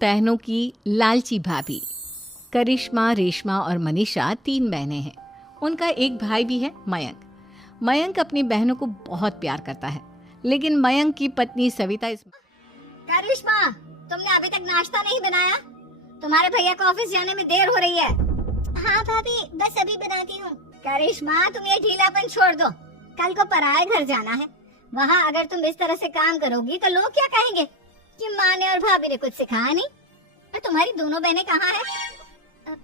बहनों की लालची भाभी। करिश्मा, रेशमा और मनीषा 3 बहनें हैं। उनका एक भाई भी है, मयंक। मयंक अपनी बहनों को बहुत प्यार करता है, लेकिन मयंक की पत्नी सविता करिश्मा, तुमने अभी तक नाश्ता नहीं बनाया? तुम्हारे भैया को ऑफिस जाने में देर हो रही है। हाँ भाभी, बस अभी बनाती हूँ। करिश्मा, तुम ये ढीलापन छोड़ दो। कल को पराये घर जाना है। वहाँ अगर तुम इस तरह से काम करोगी तो लोग क्या कहेंगे कि माँ ने और भाभी ने कुछ सिखाया नहीं। और तुम्हारी दोनों बहनें कहाँ हैं?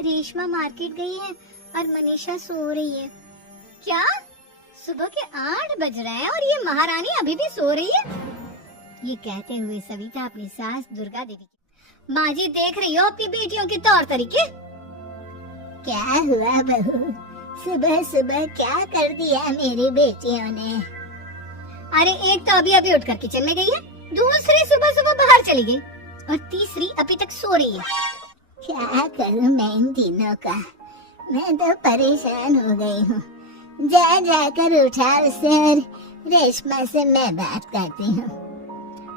रेशमा मार्केट गई है और मनीषा सो रही है। क्या? सुबह के 8 बज रहे हैं और ये महारानी अभी भी सो रही है? ये कहते हुए सविता अपनी सास दुर्गा देवी, माँ जी देख रही हो अपनी बेटियों के तौर तरीके? क्या हुआ बहू, सुबह सुबह क्या कर दिया मेरी बेटियों ने? अरे एक तो अभी अभी उठकर किचन में गई है, दूसरी सुबह सुबह बाहर चली गई और तीसरी अभी तक सो रही है। क्या करूं मैं इन तीनों का, मैं तो परेशान हो गई हूँ। जा जाकर उठा उसे और रेशमा से मैं बात करती हूँ।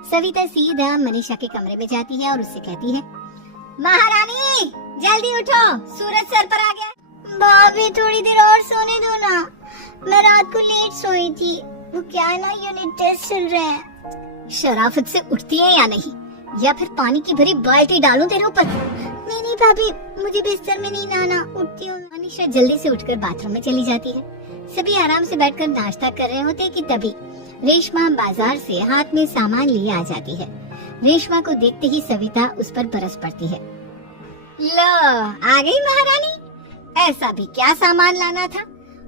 सविता सीधा मनीषा के कमरे में जाती है और उससे कहती है, महारानी जल्दी उठो, सूरज सर पर आ गया। भाभी थोड़ी देर और सोने दो ना, मैं रात को लेट सोई थी। वो क्या है ना, यूनिट टेस्ट चल रहे हैं। शराफत से उठती है या नहीं, या फिर पानी की भरी बाल्टी डालूं तेरे ऊपर? नहीं नहीं भाभी, मुझे बिस्तर में नहीं आना, उठती हूँ। मनीषा जल्दी से उठकर बाथरूम में चली जाती है। सभी आराम से बैठकर नाश्ता कर रहे होते कि तभी रेशमा बाजार से हाथ में सामान लिए आ जाती है। रेशमा को देखते ही सविता उस पर बरस पड़ती है। लो आ गई महारानी, ऐसा भी क्या सामान लाना था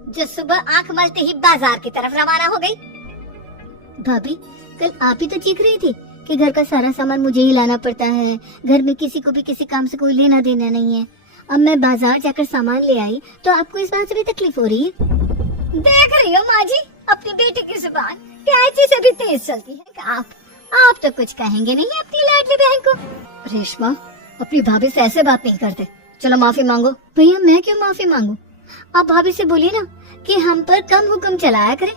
जो सुबह आंख मलते ही बाजार की तरफ रवाना हो गई? भाभी, कल आप ही तो चीख रही थी कि घर का सारा सामान मुझे ही लाना पड़ता है, घर में किसी को भी किसी काम से कोई लेना देना नहीं है। अब मैं बाजार जाकर सामान ले आई तो आपको इस बात से भी तकलीफ हो रही है? देख रही हो माँ जी, अपनी बेटी की जुबान कैंची से भी तेज चलती है। आप तो कुछ कहेंगे नहीं अपनी लाडली बहन को। रेशमा, अपनी भाभी से ऐसे बात नहीं करते, चलो माफी मांगो। भैया मैं क्यों माफी मांगू? आप भाभी से बोलिए ना कि हम पर कम हुक्म चलाया करें।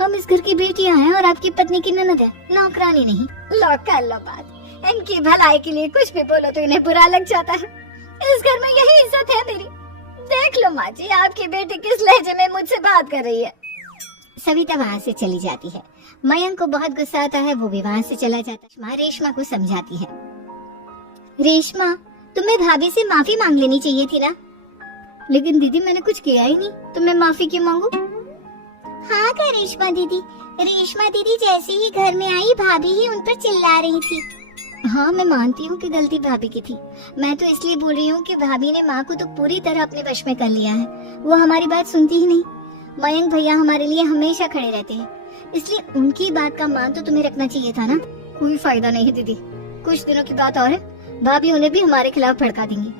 हम इस घर की बेटियां हैं और आपकी पत्नी की ननद है, नौकरानी नहीं। लो कर लो बात, इनकी भलाई के लिए कुछ भी बोलो तो इन्हें बुरा लग जाता है। इस घर में यही इज्जत है मेरी। देख लो माँ जी, आपकी बेटी किस लहजे में मुझसे बात कर रही है। सविता वहाँ से चली जाती है। मयंक को बहुत गुस्सा आता है, वो भी वहाँ से चला जाता है। माँ रेशमा को समझाती है, रेशमा तुम्हें भाभी से माफी मांग लेनी चाहिए थी ना। लेकिन दीदी मैंने कुछ किया ही नहीं, तो मैं माफी क्यों मांगू? हाँ का रेशमा दीदी जैसे ही घर में आई भाभी ही उन पर चिल्ला रही थी। हाँ मैं मानती हूँ कि गलती भाभी की थी। मैं तो इसलिए बोल रही हूँ कि भाभी ने माँ को तो पूरी तरह अपने वश में कर लिया है, वो हमारी बात सुनती ही नहीं। मयंक भैया हमारे लिए हमेशा खड़े रहते हैं, इसलिए उनकी बात का मान तो तुम्हें रखना चाहिए था ना। कोई फायदा नहीं दीदी, कुछ दिनों की बात और है, भाभी उन्हें भी हमारे खिलाफ भड़का देंगी,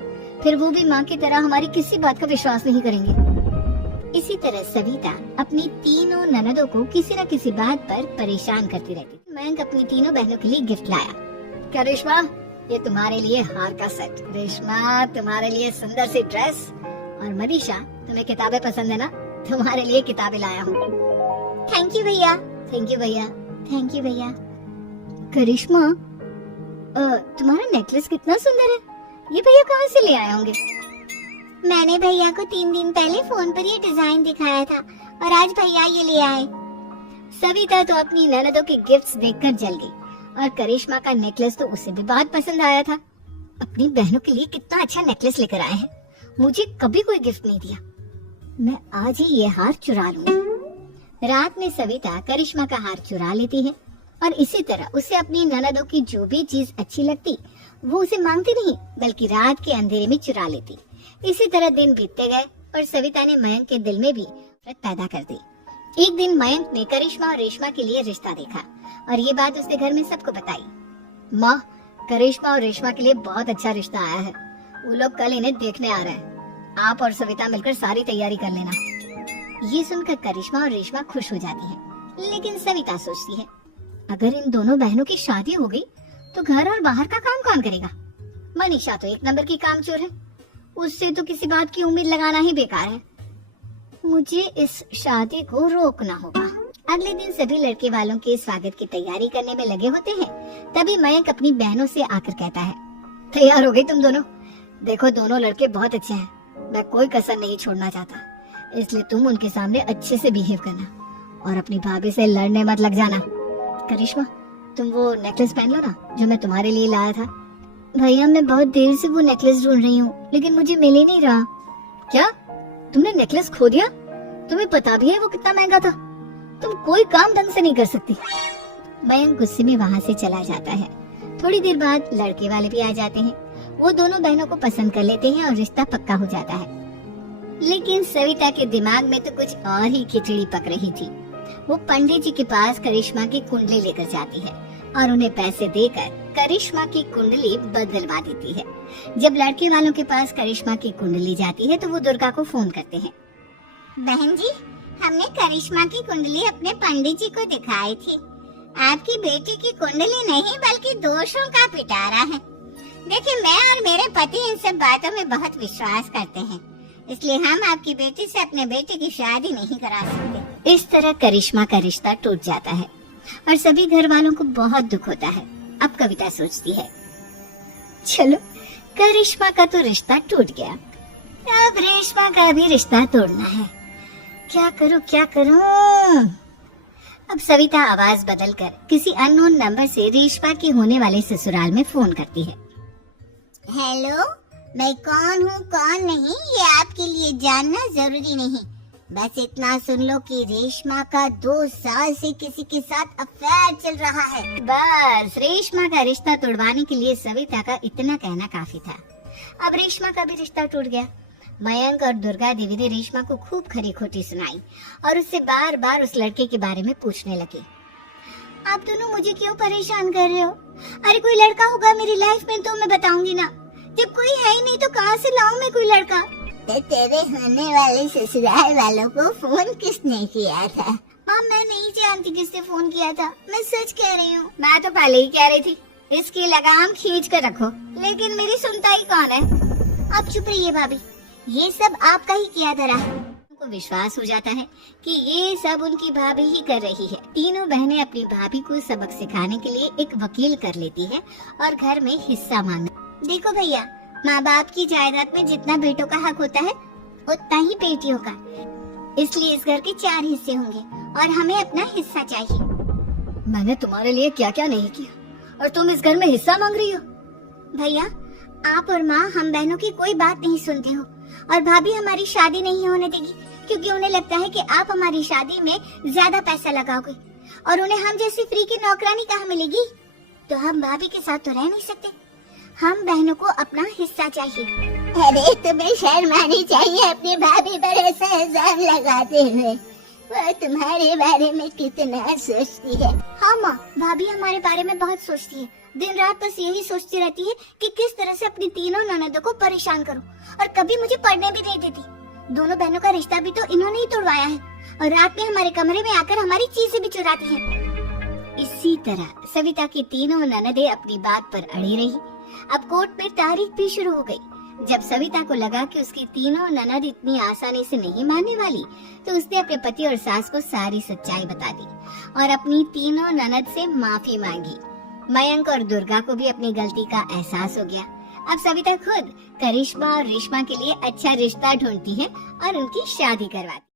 फिर वो भी माँ की तरह हमारी किसी बात का विश्वास नहीं करेंगे। इसी तरह सविता अपनी तीनों ननदों को किसी न किसी बात पर परेशान करती रहती। मयंक अपनी तीनों बहनों के लिए गिफ्ट लाया। क्या रेशमा, ये तुम्हारे लिए हार का सेट। रेशमा, तुम्हारे लिए सुंदर सी ड्रेस। और मनीषा, तुम्हें किताबें पसंद है ना, तुम्हारे लिए किताबें लाया हूँ। थैंक यू भैया। थैंक यू भैया। थैंक यू भैया। करिश्मा, तुम्हारा नेकलेस कितना सुंदर है, ये भैया कहाँ से ले आए होंगे? मैंने भैया को 3 दिन पहले फोन पर ये डिजाइन दिखाया था और आज भैया ये ले आए। सविता तो अपनी ननदों के गिफ्ट्स देखकर जल गई और करिश्मा का नेकलेस तो उसे भी बहुत पसंद आया था। अपनी बहनों के लिए कितना अच्छा नेकलेस लेकर आए हैं, मुझे कभी कोई गिफ्ट नहीं दिया। मैं आज ही ये हार चुरा लूंगी। रात में सविता करिश्मा का हार चुरा लेती है और इसी तरह उसे अपनी ननदों की जो भी चीज अच्छी लगती वो उसे मांगती नहीं, बल्कि रात के अंधेरे में चुरा लेती। इसी तरह दिन बीतते गए और सविता ने मयंक के दिल में भी नफरत पैदा कर दी। एक दिन मयंक ने करिश्मा और रेशमा के लिए रिश्ता देखा और ये बात उसने घर में सबको बताई। माँ, करिश्मा और रेशमा के लिए बहुत अच्छा रिश्ता आया है, वो लोग कल इन्हें देखने आ रहे हैं, आप और सविता मिलकर सारी तैयारी कर लेना। ये सुनकर करिश्मा और रेशमा खुश हो जाती है, लेकिन सविता सोचती है अगर इन दोनों बहनों की शादी हो गई तो घर और बाहर का काम कौन करेगा? मनीषा तो 1 नंबर की कामचोर है, उससे तो किसी बात की उम्मीद लगाना ही बेकार है। मुझे इस शादी को रोकना होगा। अगले दिन सभी लड़के वालों के स्वागत की तैयारी करने में लगे होते हैं। तभी मयंक अपनी बहनों से आकर कहता है, तैयार हो गई तुम दोनों? देखो दोनों लड़के बहुत अच्छे हैं, मैं कोई कसर नहीं छोड़ना चाहता, इसलिए तुम उनके सामने अच्छे से बिहेव करना और अपनी भाभी से लड़ने मत लग जाना। करिश्मा, तुम वो नेकलेस पहन लो ना जो मैं तुम्हारे लिए लाया था। भैया मैं बहुत देर से वो नेकलेस ढूंढ रही हूँ, लेकिन मुझे मिल ही नहीं रहा। क्या तुमने नेकलेस खो दिया? तुम्हें पता भी है वो कितना महंगा था? तुम कोई काम ढंग से नहीं कर सकती। मयंक गुस्से में वहाँ से चला जाता है। थोड़ी देर बाद लड़के वाले भी आ जाते हैं। वो दोनों बहनों को पसंद कर लेते हैं और रिश्ता पक्का हो जाता है। लेकिन सविता के दिमाग में तो कुछ और ही खिचड़ी पक रही थी। वो पंडित जी के पास करिश्मा की कुंडली लेकर जाती है और उन्हें पैसे देकर करिश्मा की कुंडली बदलवा देती है। जब लड़के वालों के पास करिश्मा की कुंडली जाती है तो वो दुर्गा को फोन करते हैं। बहन जी, हमने करिश्मा की कुंडली अपने पंडित जी को दिखाई थी। आपकी बेटी की कुंडली नहीं बल्कि दोषों का पिटारा है। देखिए, मैं और मेरे पति इन सब बातों में बहुत विश्वास करते हैं, इसलिए हम आपकी बेटी से अपने बेटे की शादी नहीं करा सकते। इस तरह करिश्मा का रिश्ता टूट जाता है और सभी घर वालों को बहुत दुख होता है। अब कविता सोचती है, चलो करिश्मा का तो रिश्ता टूट गया, अब रेशमा का भी रिश्ता तोड़ना है। क्या करूं? अब सविता आवाज बदलकर किसी अननोन नंबर से रेशमा के होने वाले ससुराल में फोन करती है। हेलो, मैं कौन हूँ कौन नहीं ये आपके लिए जानना जरूरी नहीं, बस इतना सुन लो कि रेशमा का 2 साल से किसी के साथ अफेयर चल रहा है। बस रेशमा का रिश्ता तोड़वाने के लिए सविता का इतना कहना काफी था। अब रेशमा का भी रिश्ता टूट गया। मयंक और दुर्गा देवी ने रेशमा को खूब खरी खोटी सुनाई और उससे बार बार उस लड़के के बारे में पूछने लगे। आप दोनों मुझे क्यों परेशान कर रहे हो? अरे कोई लड़का होगा मेरी लाइफ में तो मैं बताऊंगी ना, जब कोई है ही नहीं तो कहाँ से लाऊं मैं कोई लड़का? तेरे होने वाले ससुराल वालों को फोन किसने किया था? माँ, मैं नहीं जानती किसने फोन किया था, मैं सच कह रही हूँ। मैं तो पहले ही कह रही थी इसकी लगाम खींच कर रखो, लेकिन मेरी सुनता ही कौन है। अब चुप रहिए भाभी, ये सब आपका ही किया धरा है। उनको विश्वास हो जाता है कि ये सब उनकी भाभी ही कर रही है। तीनों बहनें अपनी भाभी को सबक सिखाने के लिए एक वकील कर लेती है और घर में हिस्सा मांगना। देखो भैया, माँ बाप की जायदाद में जितना बेटों का हक होता है उतना ही बेटियों का, इसलिए इस घर के 4 हिस्से होंगे और हमें अपना हिस्सा चाहिए। मैंने तुम्हारे लिए क्या क्या नहीं किया और तुम इस घर में हिस्सा मांग रही हो? भैया, आप और माँ हम बहनों की कोई बात नहीं सुनती हो और भाभी हमारी शादी नहीं होने देगी क्योंकि उन्हें लगता है कि आप हमारी शादी में ज्यादा पैसा लगाओगे और उन्हें हम जैसी फ्री की नौकरानी कहाँ मिलेगी। तो हम भाभी के साथ तो रह नहीं सकते, हम बहनों को अपना हिस्सा चाहिए। अरे तुम्हें शर्म आनी चाहिए अपनी भाभी पर ऐसा इल्जाम लगाते हुए। वो तुम्हारे बारे में कितना सोचती है। हाँ माँ, भाभी हमारे बारे में बहुत सोचती है, दिन रात बस यही सोचती रहती है कि किस तरह से अपनी तीनों ननदों को परेशान करूं और कभी मुझे पढ़ने भी नहीं देती। दोनों बहनों का रिश्ता भी तो इन्होंने ही तोड़वाया है और रात में हमारे कमरे में आकर हमारी चीजें भी चुराती हैं। इसी तरह सविता की तीनों ननदें अपनी बात पर अड़ी रही। अब कोर्ट में तारीख भी शुरू हो गई। जब सविता को लगा कि उसकी तीनों ननद इतनी आसानी से नहीं मानने वाली, तो उसने अपने पति और सास को सारी सच्चाई बता दी और अपनी तीनों ननद से माफी मांगी। मयंक और दुर्गा को भी अपनी गलती का एहसास हो गया। अब सविता खुद करिश्मा और रेशमा के लिए अच्छा रिश्ता ढूंढती है और उनकी शादी करवाती है।